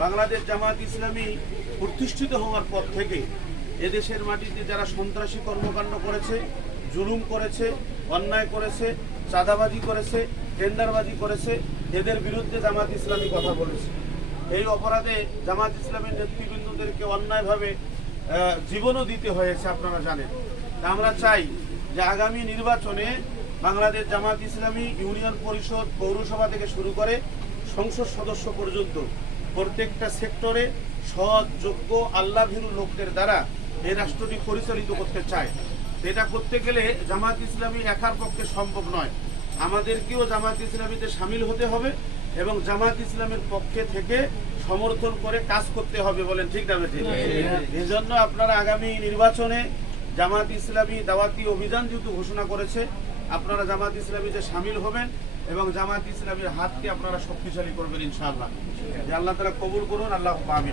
বাংলাদেশ জামাত ইসলামী প্রতিষ্ঠিত হওয়ার পর থেকে এদেশের মাটিতে যারা সন্ত্রাসী কর্মকাণ্ড করেছে, জুলুম করেছে, অন্যায় করেছে, চাঁদাবাজি করেছে, টেন্ডারবাজি করেছে, এদের বিরুদ্ধে জামাত ইসলামী কথা বলেছে। এই অপরাধে জামাত ইসলামীর নেতৃবৃন্দদেরকে অন্যায়ভাবে জীবনও দিতে হয়েছে, আপনারা জানেন। আমরা চাই যে আগামী নির্বাচনে বাংলাদেশ জামাত ইসলামী ইউনিয়ন পরিষদ, পৌরসভা থেকে শুরু করে সংসদ সদস্য পর্যন্ত প্রত্যেকটা সেক্টরে সৎ, যোগ্য, আল্লাহভীরু লোকদের দ্বারা এই রাষ্ট্রটি পরিচালিত করতে চায়। এটা করতে গেলে জামাত ইসলামী একার পক্ষে সম্ভব নয়, আমাদেরকেও জামাত ইসলামীতে সামিল হতে হবে এবং জামাত ইসলামের পক্ষে থেকে সমর্থন করে কাজ করতে হবে। বলেন ঠিক না ঠিক? এই জন্য আপনারা আগামী নির্বাচনে জামাত ইসলামী দাওয়াতি অভিযান যেহেতু ঘোষণা করেছে, আপনারা জামাত ইসলামীতে সামিল হবেন এবং জামাত ইসলামীর হাতকে আপনারা শক্তিশালী করবেন ইনশাআল্লাহ। যে আল্লাহ তাআলা কবুল করুন। আল্লাহ আমিন।